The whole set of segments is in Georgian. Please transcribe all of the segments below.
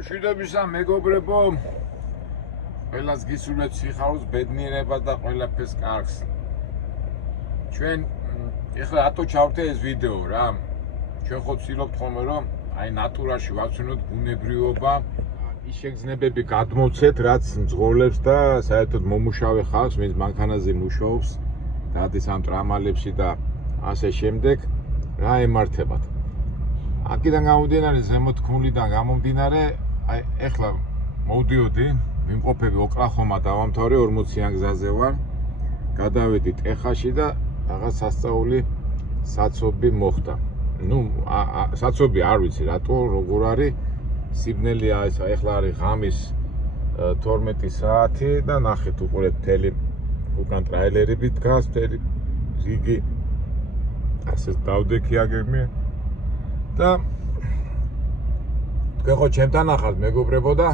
მშვიდობისა მეგობრებო, ყველას გისურვებთ სიხარულს, ბედნიერებას და ყველაფერს კარგს. ჩვენ ეხლა რატო ჩავთე ეს ვიდეო რა? ჩვენ ხო ვცდილობთ ხოლმე რომ აი ნატურაში ვაცნოთ ბუნებრიობა, ის შეგრძნებები გადმოვცეთ, რაც მძღოლებს და საერთოდ მომუშავე ხალხს, ვინც მანქანაზე მუშაობს, დადის ამ ტრამალებში და ასე შემდეგ, რა ემართებათ. აქედან გამომდინარე, ზემოთქმულიდან გამომდინარე, აი ეხლა მოვდიოდი, ვიმყოფები ოკლაჰომა დავამთავრე 40-იან გზაზე ვარ. გადავედი ტეხასში და რაღაც სასწაული საცობი მოხდა. საცობი არ ვიცი რატო, როგორ არის. სიბნელია ეს ეხლა არის ღამის 12 საათი და ნახეთ უყურეთ მთელი უკან ტრაილერები დგას, მთელი რიგი ასე დავდექი აგერმე. და თქვენ ხო ჩემთან ახართ მეგობრებო და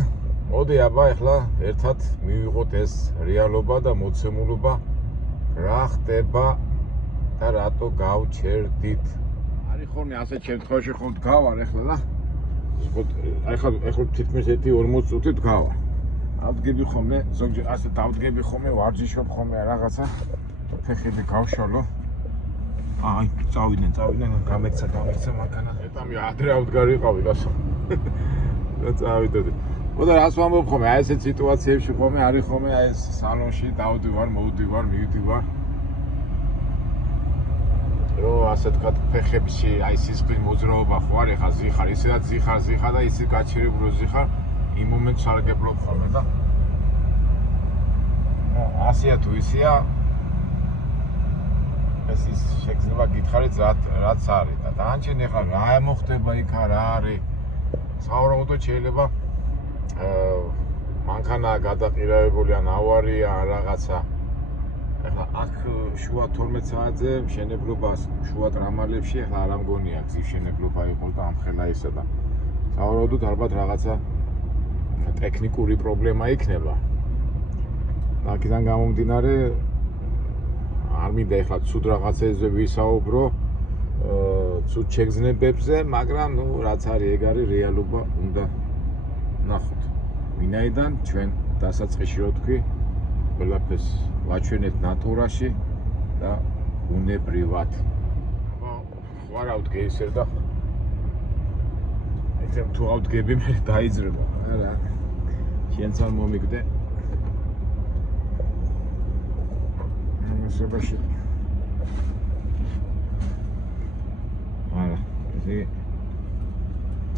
მოდი აბა ეხლა ერთად მივიღოთ ეს რეალობა და მოცემულობა რა ხდება და რატო გავჩერდით. არის ხოლმე ასეთ შემთხვევაში ხომ დგავარ ეხლა და ეხლა თითქმის 1-40 წუთი დგავარ. ავდგები ხოლმე, ზოგჯერ ასე დავდგები ხოლმე, ვარჯიშობ ხოლმე რაღაცა, ფეხები გავშალო. აი, წავიდნენ, გამეცა მანქანა. ეტამი ადრე ავდგარიყავი გასო. და წავიდოდი. და რას ვამბობ ხოლმე, აი ესეთ სიტუაციებში ხოლმე არის ხოლმე აი ეს სალონში დავდივარ, მოვდივარ, მივდივარ. რო ასე თქვა ფეხებში აი სისხლის მოძრაობა ხო არის, ხა ზიხარ, ისედაც ზიხარ და ისე გაჩერებულო ზიხარ, იმ მომენტს არ გებრობ ხოლმე და ასეა თუ ისეა ეს ის შეგრძნება გითხარით რაც არის და დაანჩენ ეხლა რა მოხდება იქ რა არის საავადმყოფოდ შეიძლება მანქანა გადაყირავებული ან ავარია რაღაცა ეხლა აქ შუა 12 საათზე მშენებლობას შუა ტრამალებში ეხლა არ ამგონია გზის მშენებლობა იყოს და ამხელა ისე და საავადმყოფოდ ალბათ რაღაცა ტექნიკური პრობლემა იქნება. აქედან გამომდინარე არ მინდა ეხლა ცუდ რაღაცებზე ვისაუბრო, ცუდ შეგრძნებებზე, მაგრამ რაც არის ეგ არის რეალობა, უნდა ნახოთ. ვინაიდან ჩვენ დასაწყისში რო თქვი, ყველაფერს ვაჩვენებთ ნატურაში და ბუნებრივად. ხო არ ავდგე ისე და ეხლა თუ ავდგები მე დაიძრება. არა. შენც არ მომიგდე. სებაში. არა, ესე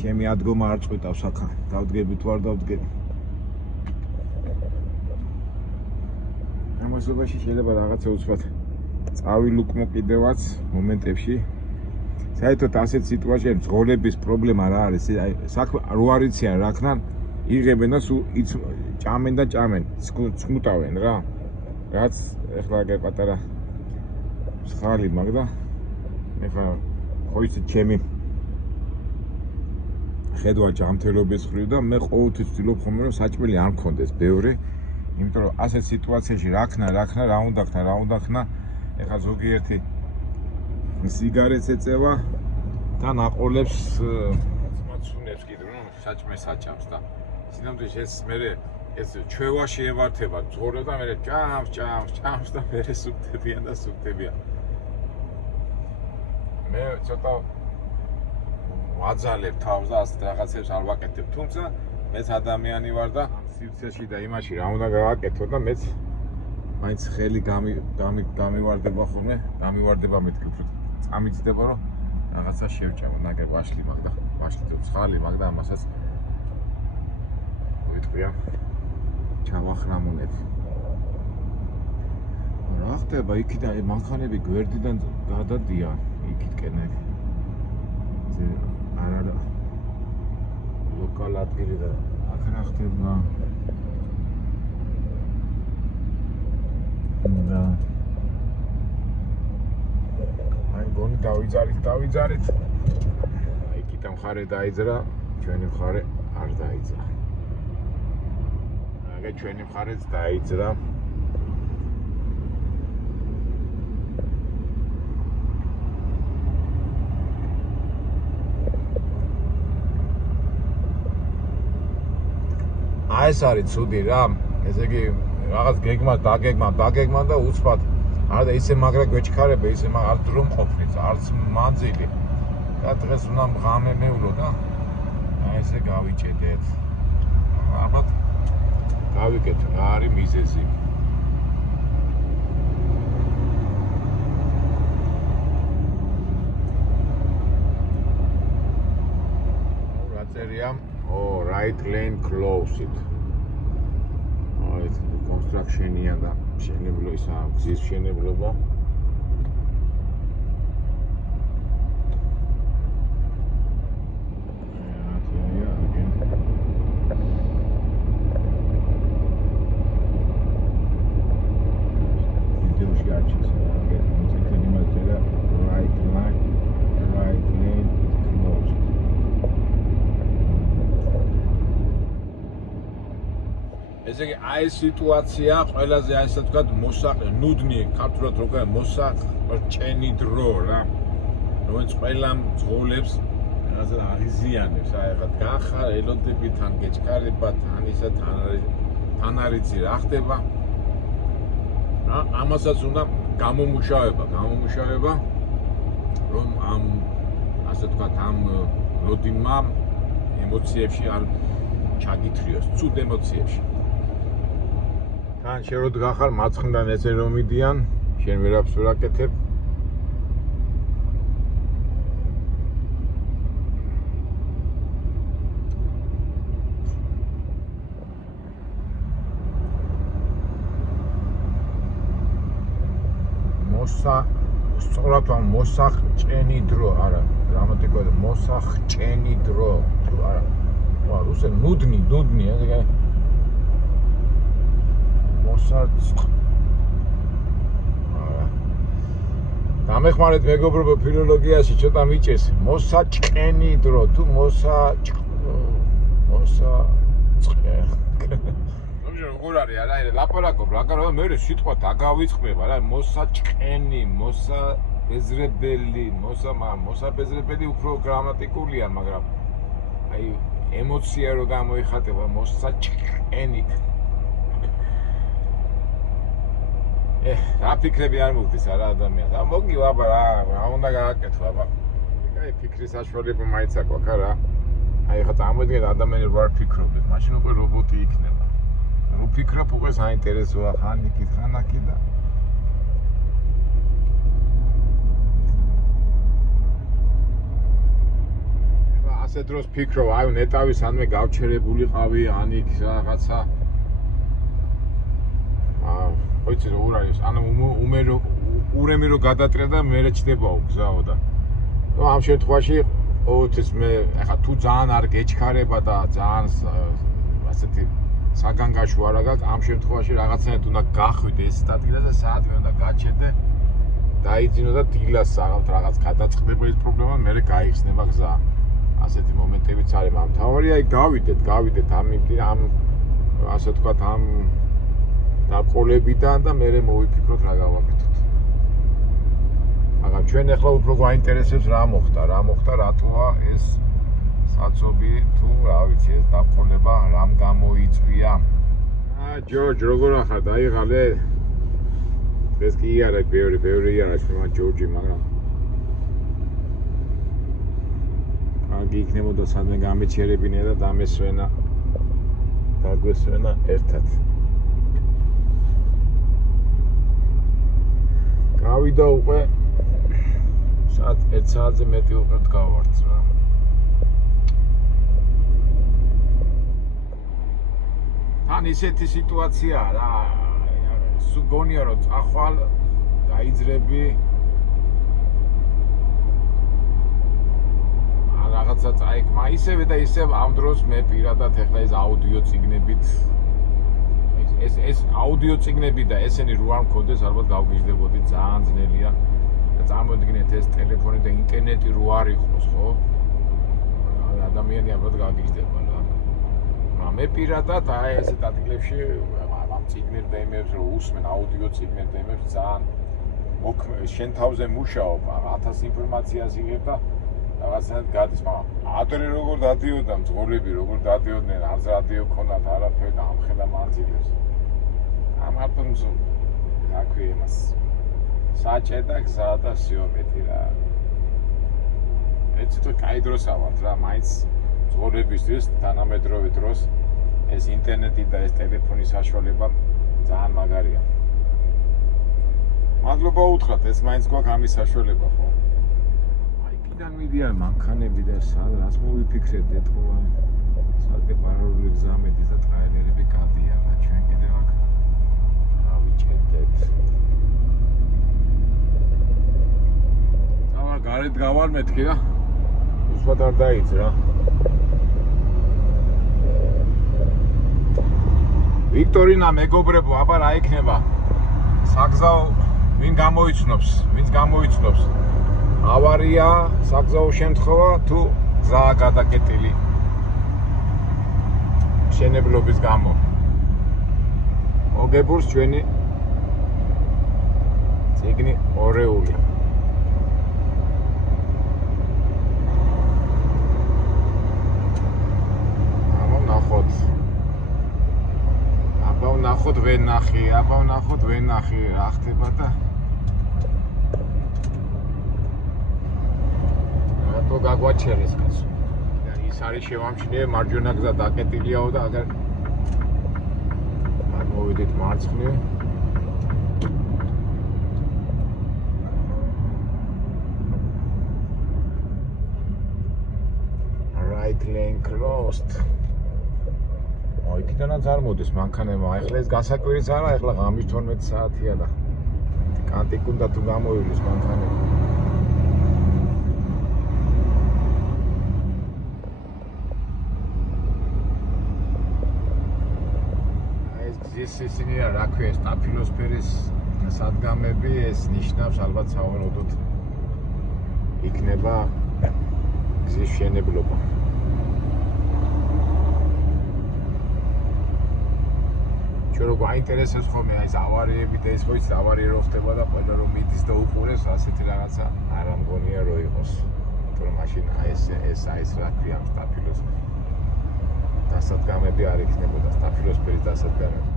ჩემი ადგომა არ წვიტავს აქა. დავდგები თუ არ დავდგები. ამასობაში შეიძლება რაღაცა უცბად წავილუკმო კიდევაც მომენტებში. საერთოდ ასეთ სიტუაციაში მძღოლების პრობლემა რა არის? აი საქმე რო არიციან რა ქნან, იღებენ და სულ ჭამენ და ჭამენ, ცმუტავენ რა. რაც ეხლა აგერ პატარა მსხალი მაქვს და ეხლა ხო იცით ჩემი ხედვა ჯანმრთელობის მხრივ და მე ყოველთვის ვცდილობ ხოლმე რომ საჭმელი არ მქონდეს ბევრი, იმიტომ რომ ასეთ სიტუაციაში რა უნდა ხნა, ეხლა ზოგიერთი სიგარეტს ეწევა და ნაყოლებს მაცუნებს კიდე რომ საჭმელს აჭამს და სინამდვილეში ეს მე ეს ჩვევაში ემართება ძღოლებს და მე ჭამს და მე სუქდებიან. მე ცოტა ვაძალებ თავს და ასეთ რაღაცებს არ ვაკეთებ, თუმცა მეც ადამიანი ვარ და ამ სივრცეში და იმაში რა უნდა გავაკეთო და მეც მაინც ხელი გამივარდება ხოლმე, მეთქი უფრო წამიწდება რომ რაღაცა შევჭამო, ნაგებ ვაშლი მაქვს და ვაშლი ცხალი მაქვს და ამასაც ვიტყვია ჩავახრამუნები. რა ხდება იქიდან მანქანები გვერდიდან გადადიან იქითკენ ეგ. არა ლოკალ ადგილი და აქ რა ხდება. და აი გონი დავიძარით. აი იქიდან მხარე დაიძრა, ჩვენი მხარე არ დაიძრა. აგე ჩვენი მხარეც დაიძრა. ეს არის ცუდი რა. ესე იგი რაღაც დაგეგმა და უცბად არა ისე მაგრა გვეჩქარება, ისე არც რომ ყოფნით, არც მანძილი. და დღეს უნდა ღამე მეულო და ესე გავიჭედეთ. ალბათ გავიკეთე რა არის მიზეზი. Right lane closed. ეს construction-ია და შენებლო ისა გზის შენებლობა. ესე იგი აი ეს სიტუაცია ყველაზე აი ესე თქვა ნუდნი ქართულად როგორია მოსაყრჭენი დრო რა რომელიც ყველა მძღოლებს რაღაცა აღიზიანებს აი ხა გახარ ელოდები თან გეჩქარება თან ისა თან არიცი რა ხდება რა ამასაც უნდა გამომუშავება რომ ამ ასე თქვა ამ როდინმა ემოციებში არ ჩაგითრიოს ცუდ ემოციებში თან შენ რო გახარ მარცხნიდან ესე რომ მიდიან შენ ვერაფერს ვერ აკეთებ სწორად ამ მოსაყრჭენი დრო არა გრამატიკულად მოსაყრჭენი დრო თუ არა ვა რუსენ ნუდნი ესე დამეხმარეთ მეგობრებო ფილოლოგიაში ცოტა მიჭეს მოსაჭყენი დრო თუ როგორ არის არა ლაპარაკობ რა გარო მე სიტყვა დაგავიწყდება რა მოსაჭყენი მოსაბეზრებელი მოსაბეზრებელი უფრო გრამატიკულია მაგრამ აი ემოცია რო გამოიხატება მოსაჭყენი რა ფიქრები არ მოგდის არა ადამიანს. მოგივა აბა რა უნდა გააკეთო აბა. აი ფიქრის საშუალება მაინც აქვს რა. აი ხა წარმოიდგინეთ ადამიანი რო არ ფიქრობდეს, მაშინ უკვე რობოტი იქნება. რო ფიქრობ უკვე საინტერესოა ხან იქით ხან აქეთ და ასე დროს ფიქრობ, აი ნეტავის ანმე გავჩერებულიყავი ან იქ რაღაცა ვიცი როგორ არის ანუ ურემი რო გადატრია და მე რჩდებაო გზაო და ნუ ამ შემთხვევაში ყოველთვის მე ახლა თუ ძალიან არ გეჩქარება და ძალიან ასეთი საგანგაშო არა გაქვს ამ შემთხვევაში რაღაცნაირად უნდა გახვიდე ეს სტატია და საათი უნდა გაჩერდე დაიძინო და დილას რაღაც გადაწყდება ეს პრობლემა მე გაიხსნება გზა ასეთი მომენტებიც არის მაგრამ თავარია აი გავიდეთ ამ ასე თქვა ამ დაყოლებიდან და მე მოვიფიქროთ რა გავაკეთოთ. მაგრამ ჩვენ ახლა უფრო გვაინტერესებს რა მოხდა, რატოა ეს საწობი თუ რა ვიცი ეს დაყოლება რამ გამოიწვია. ჯორჯ როგორ ახარ დაიღალე? ეს კი არა ბევრი არა შუა ჯორჯი მაგრამ კარგი იქნებოდა სადმე გამეჩერებინე და დაგვესვენა ერთად. გავიდა უკვე საათ 1 საათზე მეტი უკვე გავართ რა. თან ისეთი სიტუაციაა რა. გონია რომ წახვალ დაიძრები რაღაცა წაიკმა ისევე და ისევ ამ დროს მე პირადად ეხლა ეს აუდიო წიგნებით ეს აუდიო წიგნები და ესენი რო არ მქონდეს ალბათ გავგიჟდებოდი ძალიან ძნელია და წარმოიდგინეთ ეს ტელეფონი და ინტერნეტი რო არ იყოს ხო ადამიანი ალბათ გავგიჟდება რა მაგრამ მე პირადად აი ესეთ ადგილებში ამ წიგნებს და იმებს რო უსმენ აუდიო წიგნებს და იმებს ძალიან შენ თავზე მუშაობ 1000 ინფორმაციას იღებ და რაღაცნაირად გადის, მაგრამ ადრე როგორ დადიოდა, მძღოლები როგორ დადიოდნენ, არც რადიო ქონდათ, არაფერი და ამხედა მანძილებს. მარტო რა ქვია იმას. საჭე და გზა და всё მეტი რა. ეს თუ კაი დროს ავართ რა, მაინც მძღოლებისთვის თანამედროვე დროს ეს ინტერნეტი და ეს ტელეფონის საშუალება ძალიან მაგარია. მადლობა უთხრათ, ეს მაინც გვაქვს ამის საშუალება ხო? აი, კიდან მიდიან მანქანები და სად რას მოვიფიქრებთ ეთქვა. სადღე პარალელური გზამედი და ტრაილერები გადიან და ჩვენ კიდევ აქ ავიჭერდეთ. წავა გარეთ გავალ მეთქი რა. უსვათ არ დაიძრა. ვიქტორინა მეგობრებო, აბა რა იქნება? საგზაო ვინ გამოიცნობს? ავარია, საგზაო შემთხვევა თუ გზაა გადაკეტილი? მშენებლობის გამო. მოგებურს ჩვენი წიგნი ორეული. ვნახოთ ვერ ნახი რა ხდება და რატო გაგვაჩერეს კაცო. ის არის შევამჩნიე მარჯვენა გზა დაკეტილიაო და აგარ მოვიდით მარცხნივ. Right lane closed. იქიდანაც არ მოდის მანქანებმა. ეხლა ეს გასაკვირიც არა, ეხლა ღამის 12 საათია და კანტიკ უნდა თუ გამოივლის მანქანები. ეს გზის ისინია, რა ქვია, სტაფილოსფერის სადგამები, ეს ნიშნავს ალბათ სავარაუდოდ იქნება გზის მშენებლობა. რო გაინტერესებს ხოლმე აი ეს ავარიები და ეს ხო ის ავარია რო ხდება და ყველა რომ მიდის და უყურებს ასეთი რაღაცა არ ამგონია რო იყოს. თორემ მაშინ ეს რა ქვია სტაფილოს დასადგამები არ იქნებოდა, სტაფილოსფერის დასადგამები.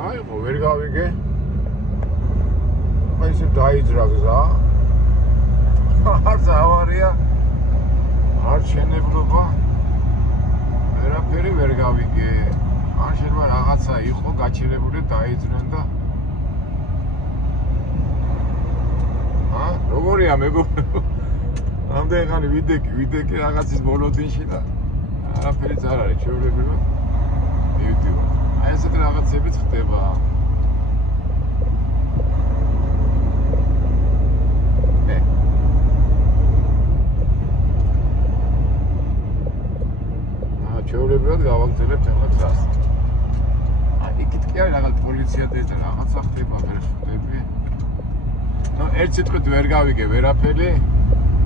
რა იყო, ვერ გავიგე. აი ესე დაიძრა გზა. არც ავარია არ შენებლობა ვერაფერი ვერ გავიგე. ან შეიძლება რაღაცა იყო გაჩერებული დაიძრნენ და როგორია მეგობრებო? ამდენღანი ვიდექი რაღაცის ბოლოდინში და არაფერიც არ არის ჩვეულებრივად მივიდივარ. აი ესეთი რაღაცებიც ხდება. ჩვეულებრივად გავაგზავნებთ ახლა გზას. იქით კი არის რაღაც პოლიცია და ეს რაღაცა ხდება, ვერ ხვდები. ერთ სიტყვით ვერ გავიგე ვერაფერი.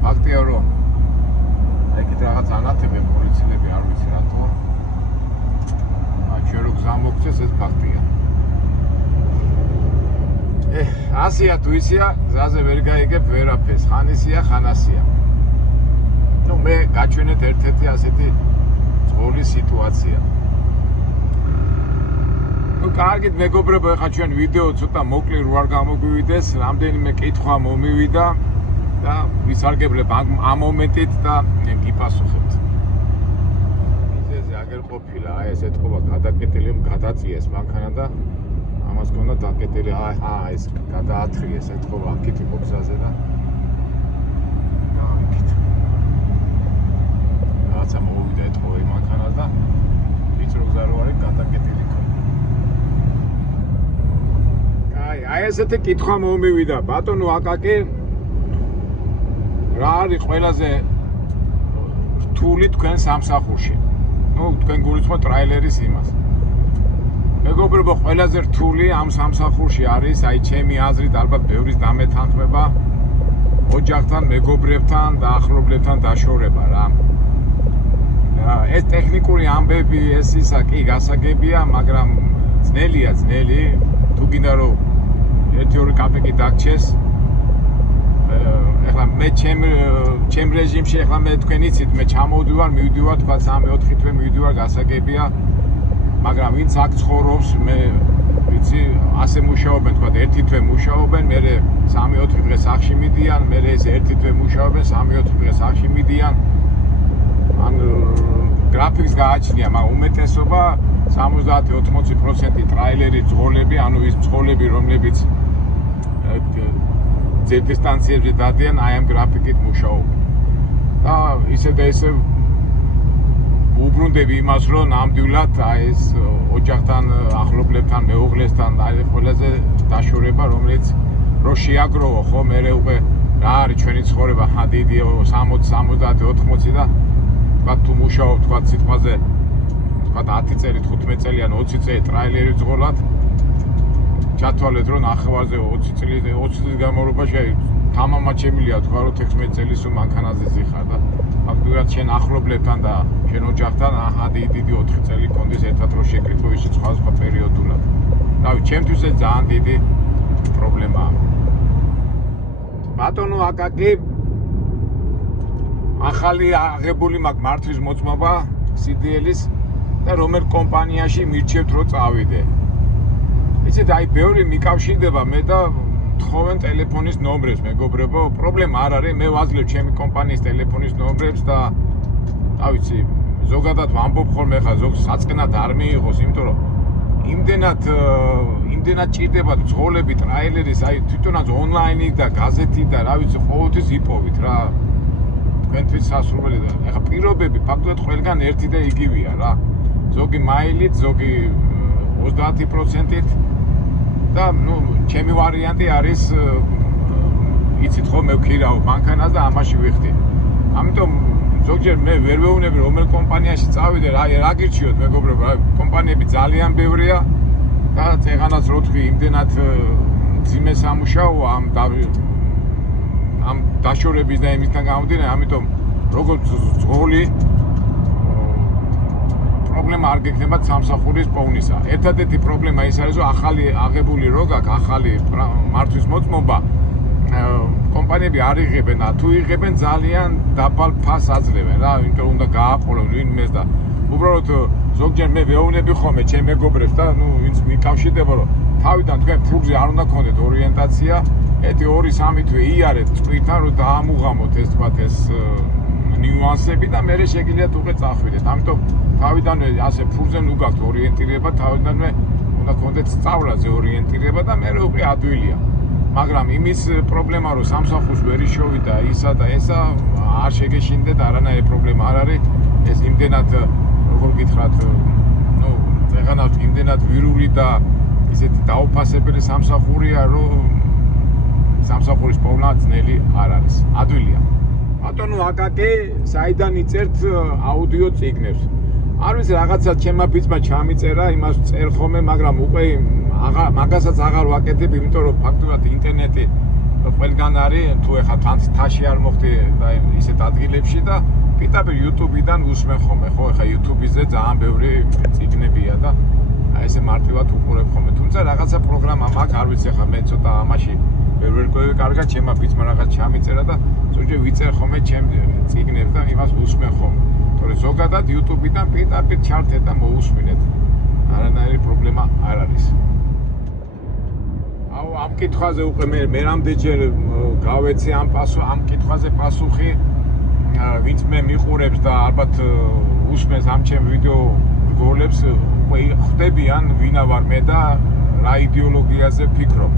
ფაქტია რომ იქით რაღაც ანათებენ პოლიციელები, არ ვიცი რატო. ჩვენ რო გზა მოგწეს ეს ფაქტია. ასია თუ ისია, გზაზე ვერ გაიგებ ვერაფერს, ხან ისია, ხან ასია. მე გაჩვენეთ ერთ-ერთი ასეთი ძღოლი სიტუაცია. კარგით მეგობრებო, ეხლა ჩვენ ვიდეო ცოტა მოკლე რო არ გამოგვივიდეს, რამდენიმე კითხვა მომივიდა და ვისარგებლებ ამ მომენტით და გიპასუხებთ. ისე აგერ ყოფილა, აი ეს ეთქობა გადაკეტილი, გადაწიეს მანქანა და ამას ქონდა დაკეტილი, ეს გადაათრიეს ეთქობა აქეთ იყო გზაზე და რაღაცა მოვიდა ეთქობა მანქანა და ვიწრო გზა რო არის გადაკეტილი ქონდა. აი ესეთი კითხვა მომივიდა, ბატონო აკაკი, რა არის ყველაზე რთული თქვენ სამსახურში? თქვენ გულისხმობთ ტრაილერის იმას. მეგობრებო, ყველაზე რთული ამ სამსახურში არის, აი ჩემი აზრით, ალბათ ბევრის დამეთანხმება, ოჯახთან, მეგობრებთან და ახლობლებთან დაშორება რა. ეს ტექნიკური ამბები, ისა კი გასაგებია, მაგრამ ძნელია, თუ გინდა რომ 1-2 კაპიკი დაგჩეს. ეხლა მე ჩემ რეჟიმში ეხლა მე თქვენ იცით მე ჩამოვდივარ, მივდივარ თქვა 3-4 თვე მივდივარ გასაგებია. მაგრამ ვინც აქ ცხოვრობს, მე ვიცი, ასე მუშაობენ, თქვა 1 თვე მუშაობენ, მე 3-4 დღე სახლში მიდიან, მე ეს 1 თვე მუშაობენ, 3-4 დღე სახლში მიდიან. ან გრაფიკს გააჩნია, მაგრამ უმეტესობა 70-80% ტრაილერი ძღოლები, ანუ ის ძღოლები, რომლებიც ძერ დისტანციებზე დადიან, აი ამ გრაფიკით მუშაობენ. და ისე და ისე უბრუნდები იმას, რომ ნამდვილად აი ეს ოჯახთან, ახლობლებთან, მეუღლესთან აი ყველაზე დაშორება, რომელიც რო შეაგროვო, ხო, მე უკვე რა არის ჩვენი ცხოვრება, დიდია 60-70-80 და თქვა თუ მუშაობ, თქვა სიტყვაზე, თქვა 10 წელი, 15 წელი ან 20 წელი ტრაილერი ძღოლად ჩათვალეთ, რომ ნახევარზე 20 წლის განმავლობაში თამამად შემიძლია თქვა, რომ 16 წელს მანქანაზე ხარ და ფაქტობრივად შენ ახლობლებთან და შენ ოჯახთან დიდი 4 წელი კონდეს ერთად რო შეკრიბო ისე სხვა პერიოდულად. რავი, ჩემთვის ეს ძალიან დიდი პრობლემაა. ბატონო აკაკი ახალი აღებული მაქვს მართვის მოწმობა CDL-ის და რომელ კომპანიაში მირჩევთ რომ წავიდე. იცით, აი ბევრი მიკავშირდება მე და თხოვენ ტელეფონის ნომრებს, მეგობრებო, პრობლემა არ არის, მე ვაძლევ ჩემი კომპანიის ტელეფონის ნომრებს და რა ვიცი, ზოგადად ვამბობ ხოლმე ხა ზოგს საწყენად არ მიიღოს, იმიტომ რომ იმდენად ჭირდება ძღოლები, ტრაილერის, აი თვითონაც ონლაინი და გაზეთი და რა ვიცი, ყოველთვის იპოვით რა. თქვენთვის სასურველი და ეხა პირობები ფაქტობრივად ყველგან ერთი და იგივეა რა. ზოგი მაილით, ზოგი 30%-ით და ნუ ჩემი ვარიანტი არის იცით ხო მე ვქირავ მანქანას და ამაში ვიხდი. ამიტომ ზოგჯერ მე ვერ ვეუბნები რომელ კომპანიაში წავიდე, რა გირჩიოთ მეგობრებო, კომპანიები ძალიან ბევრია და წეღანაც რო თქვი იმდენად ძიმე სამუშაოა ამ დაშორების და იმისგან გამომდინარე, ამიტომ როგორც ძღოლი პრობლემა არ გექნება სამსახურის პოვნისა. ერთადერთი პრობლემა ის არის, რომ ახალი აღებული რო გაქვს, ახალი მართვის მოწმობა, კომპანიები არ იღებენ და თუ იღებენ ძალიან დაბალ ფასს აძლევენ რა, იმიტომ უნდა გააყოლონ ვინმეს და უბრალოდ ზოგჯერ მე ვეუბნები ხოლმე ჩემ მეგობრებს და ნუ ვინც მიკავშირდება, რომ თავიდან თქვენ ფურზე არ უნდა გქონდეთ ორიენტაცია, ერთი 2-3 თვე იარეთ წვირთან, რომ დაამუღამოთ ეს თქვათ ეს ნიუანსები და მე შეგიძლიათ უკვე წახვიდეთ. ამიტომ თავიდანვე ასე ფურზე ნუ გაქვთ ორიენტირება, თავიდანვე უნდა გქონდეთ სწავლაზე ორიენტირება და მე უკვე ადვილია. მაგრამ იმის პრობლემა რომ სამსახურს ვერ იშოვიდა ისა და ესა არ შეგეშინდეთ, არანაირი პრობლემა არ არის. ეს იმდენად როგორ გითხრათ, ნუ წეღანად იმდენად ვირული და ისეთი დაუფასებელი სამსახურია, რომ სამსახურის პოვნა ძნელი არ არის. ადვილია. ბატონო აკაკი, საიდან იწერთ აუდიო წიგნებს? არ ვიცი, რაღაცა ჩემმა ბიჭმა ჩამიწერა, იმას წერ ხოლმე, მაგრამ უკვე მაგასაც აღარ ვაკეთებ, იმიტომ რომ ფაქტობრივად ინტერნეტი ყველგან არის, თუ ეხლა თაში არ მოხდი და ისეთ ადგილებში და პირდაპირ YouTube-დან ვუსმენ ხოლმე, ხო, ეხლა YouTube-ზე ძალიან ბევრი წიგნებია და აი ესე მარტივად უყურებ ხოლმე. თუმცა რაღაცა პროგრამა მაქვს, არ ვიცი, ეხლა მე ცოტა ამაში ვერ ვერკვევი კარგად, ჩემმა ბიჭმა რაღაც ჩამიწერა და ზოგჯერ ვიწერ ხოლმე ჩემ წიგნებს და იმას ვუსმენ ხოლმე. თორე ზოგადად YouTube-დან პირდაპირ ჩართეთ და მოусმინეთ. არანაირი პრობლემა არ არის. ამ კითხვაზე უკვე მე რამდენჯერ გავეცე ამ კითხვაზე პასუხი, ვინც მე მიყურებს და ალბათ უსმენს ამ ჩემ ვიდეო გოლებს, უკვე ხვდებიან ვინა ვარ მე და რა იდეოლოგიაზე ვფიქრობ.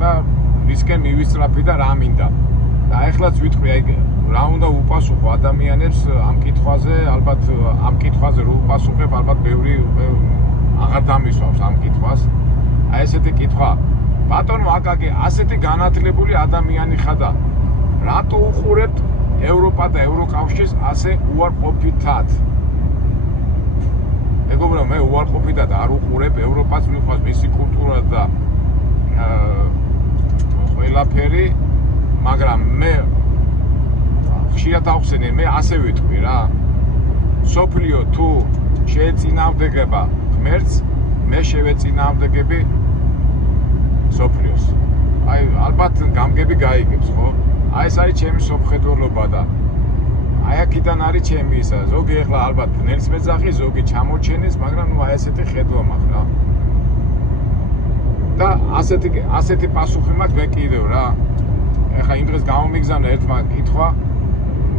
და რისკენ მივისწრაფი და რა მინდა. და ეხლაც ვიტყვი, აი რა უნდა უპასუხო ადამიანებს ამ კითხვაზე, ალბათ ამ კითხვაზე რო უპასუხებ, ალბათ ბევრი აღარ დამისვავს ამ კითხვას. აი ესეთი კითხვა, ბატონო აკაკი, ასეთი განათლებული ადამიანი ხარ და რატო უყურებთ ევროპა და ევროკავშირს ასე უარყოფითად? მეგობრებო, მე უარყოფითად არ უყურებ, ევროპას მიყვარს მისი კულტურა და ყველაფერი, მაგრამ მე ხშირად ავხსენე, მე ასე ვიტყვი რა. სოფლიო თუ შეეწინააღმდეგება ღმერთს, მე შევეწინააღმდეგები სოფლიოს. აი ალბათ გამგები გაიგებს, ხო? აი ეს არის ჩემი სოფხედველობა და აი აქედან არის ჩემი ისა. ზოგი ახლა ალბათ ნელს მეძახი, ზოგი ჩამოჩენის, მაგრამ ნუ აი ესეთი ხედვა მაქვს რა. და ასეთი პასუხი მაქვს მე კიდევ რა. ეხლა იმ დღეს გამომიგზავნა ერთმა კითხვა.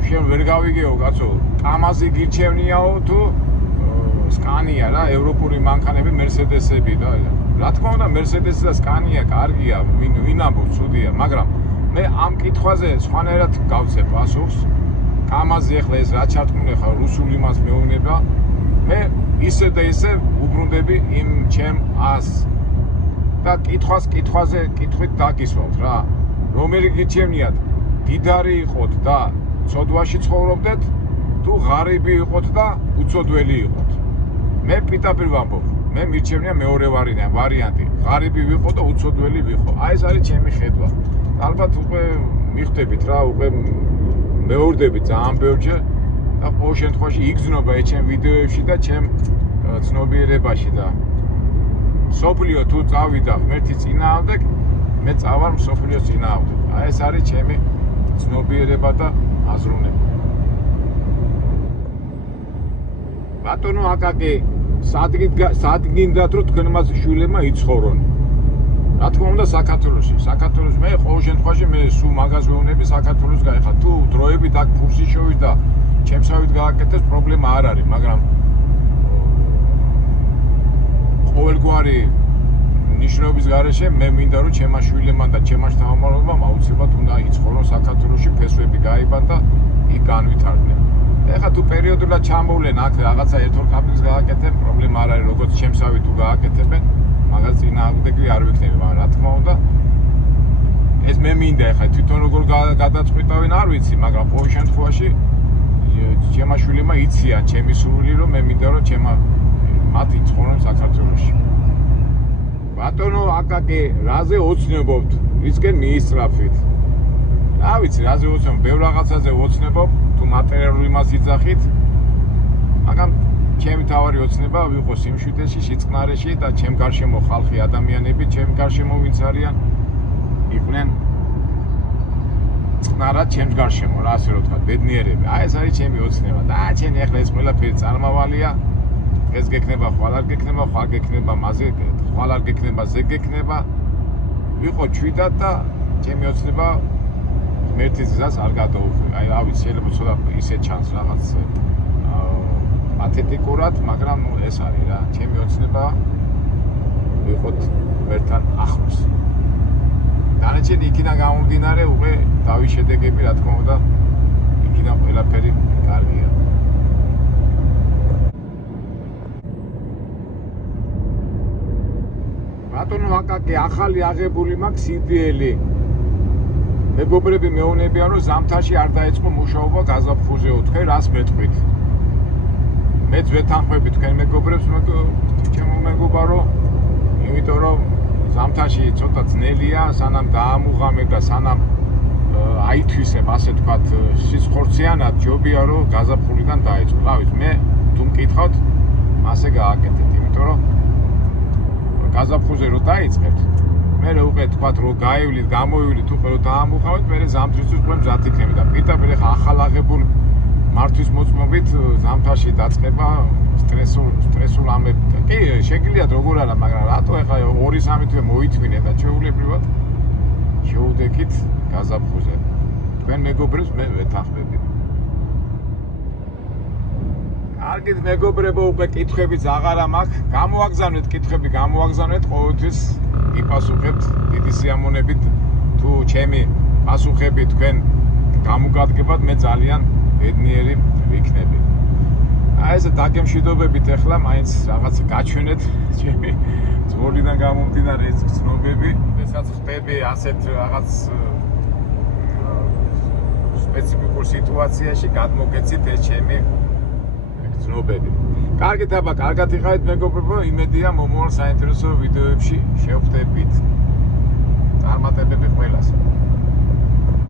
შენ ვერ გავიგეო კაცო, კამაზი გირჩევნიაო თუ სკანია რა, ევროპული მანქანები, მერსედესები და რა თქმა უნდა მერსედესი და სკანია კარგია, ვინ ამბობს ცუდია, მაგრამ მე ამ კითხვაზე სხვანაირად გავცე პასუხს. კამაზი ახლა ეს რა ჩართმული ხარ რუსული მას მეუნება, მე ისე და ისე უბრუნდები იმ ჩემ ას და კითხვაზე კითხვით დაგისვავთ რა. რომელი გიჩემნიათ, დიდარი იყოთ და ცოდვაში ცხოვრობდეთ, თუ ღარიბი იყოთ და უცოდველი იყოთ. მე პირდაპირ ვამბობ, მე მირჩევნია მეორე ვარიანტი, ღარიბი ვიყო და უცოდველი ვიყო. აი ეს არის ჩემი ხედვა. ალბათ უკვე მიხვდებით რა, უკვე მეორდები ძალიან ბევრჯერ და ყოველ შემთხვევაში იგრძნობა ეს ჩემ ვიდეოებში და ჩემ ცნობიერებაში და სოფლიო თუ წავიდა ღმერთის წინააღმდეგ, მე წავარ სოფლიოს წინააღმდეგ. აი ეს არის ჩემი ცნობიერება და აზროვნება. ბატონო აკაკი, სადგინდათ რომ თქვენმა შვილებმა იცხოვრონ. რა თქმა უნდა საქართველოს მე ყოველ შემთხვევაში მე სულ მაგას ვეუბნები საქართველოს გაიხარ. თუ დროებით აქ ფურსი შოვის და ჩემსავით გააკეთეს პრობლემა არ არის, მაგრამ ყოველგვარი ნიშნობის გარეშე მე მინდა რომ ჩემმა შვილებმა და ჩემმა შთამომავალებმა აუცილებლად უნდა იცხოვრონ საქართველოში, ფესვები გაიბან და იქ განვითარდნენ. ეხლა თუ პერიოდულად ჩამოვლენ აქ რაღაცა ერთ-ორ კაპინს გააკეთებ, პრობლემა არ არის, როგორც ჩემსავით თუ გააკეთებენ, მაგას წინააღმდეგი არ ვიქნები, მაგრამ რა თქმა უნდა ეს მე მინდა ეხლა თვითონ როგორ გადაწყვიტავენ არ ვიცი, მაგრამ ყოველ შემთხვევაში ჩემმა შვილებმა იციან ჩემი სურვილი, რომ მე მინდა რომ მათი ცხოვრონ საქართველოში. ბატონო აკაკი, რაზე ოცნებობთ? რისკენ მიისწრაფით? რა ვიცი, რაზე ოცნებობ? ბევრ რაღაცაზე ოცნებობ, თუ მატერიალური მას იძახით. მაგრამ ჩემი თავარი ოცნება ვიყო სიმშვიდეში, სიწყნარეში და ჩემ გარშემო ხალხი, ადამიანები, ჩემ გარშემო ვინც არიან, იყვნენ წყნარად ჩემ გარშემო, რა ასე რომ ვთქვა, ბედნიერები. აი ეს არის ჩემი ოცნება და ჩემი ახლა ეს ყველაფერი წარმავალია. ეს გექნება, ხვალ არ გექნება, ხვალ გექნება, მასე ხვალ არ გექნება, ზე გექნება. ვიყო ჩვიდად და ჩემი ოცნება ღმერთის გზას არ გადაუხვი. აი რა ვიცი, შეიძლება ცოტა ისე ჩანს რაღაც პათეტიკურად, მაგრამ ეს არის რა, ჩემი ოცნება ვიყოთ ღმერთთან ახლოს. დანარჩენი იქიდან გამომდინარე უკვე დავი შედეგები, რა თქმა უნდა, იქიდან ყველაფერი კარგია. ბატონო აკაკი, ახალი აღებული მაქვს CDL-ი. მეგობრები მეუბნებიან, რომ ზამთარში არ დაიწყო მუშაობა გაზაფხულზეო. თქვენ რას მეტყვით? მეც ვეთანხმები თქვენ მეგობრებს, ჩემო მეგობარო, იმიტომ რომ ზამთარში ცოტა ძნელია, სანამ დაამუღამებ და სანამ აითვისებ, ასე ვთქვათ, სისხორციანად, ჯობია რომ გაზაფხულიდან დაიწყო. რა ვიცი, მე თუ მკითხავთ, ასე გააკეთეთ, იმიტომ რომ გაზაფხულზე რო დაიწყებთ, მე უკვე თქვათ რომ გაივლით, გამოივლით, უკვე რომ დაამუღავთ, მე ზამთრისთვის უკვე მზად იქნები და პირდაპირ ახლა ახალ აღებულ მართვის მოწმობით ზამთარში დაწყება სტრესულ ამებ. კი, შეგიძლიათ როგორ არა, მაგრამ რატო ახლა 2-3 თვე მოითმინე და ჩვეულებრივად შევუდექით გაზაფხულზე. თქვენ მეგობრებს მე ვეთანხმები. კარგით მეგობრებო, უკვე კითხვებიც აღარა მაქვს. გამოაგზავნეთ კითხვები, გამოაგზავნეთ, ყოველთვის იპასუხებთ დიდი სიამოვნებით. თუ ჩემი პასუხები თქვენ გამოგადგებათ, მე ძალიან ბედნიერი ვიქნები. აი ეს დაგემშვიდობებით ახლა მაინც რაღაც გაჩვენეთ ჩემი ძმოლიდან გამომდინარე ეს ცნობები. ესაც ხდები ასეთ რაღაც სპეციფიკურ სიტუაციაში გადმოგეცით ეს ჩემი ცნობები. კარგით აბა, კარგად იყავით მეგობრებო, იმედია მომავალ საინტერესო ვიდეოებში შევხვდებით. წარმატებები ყველას.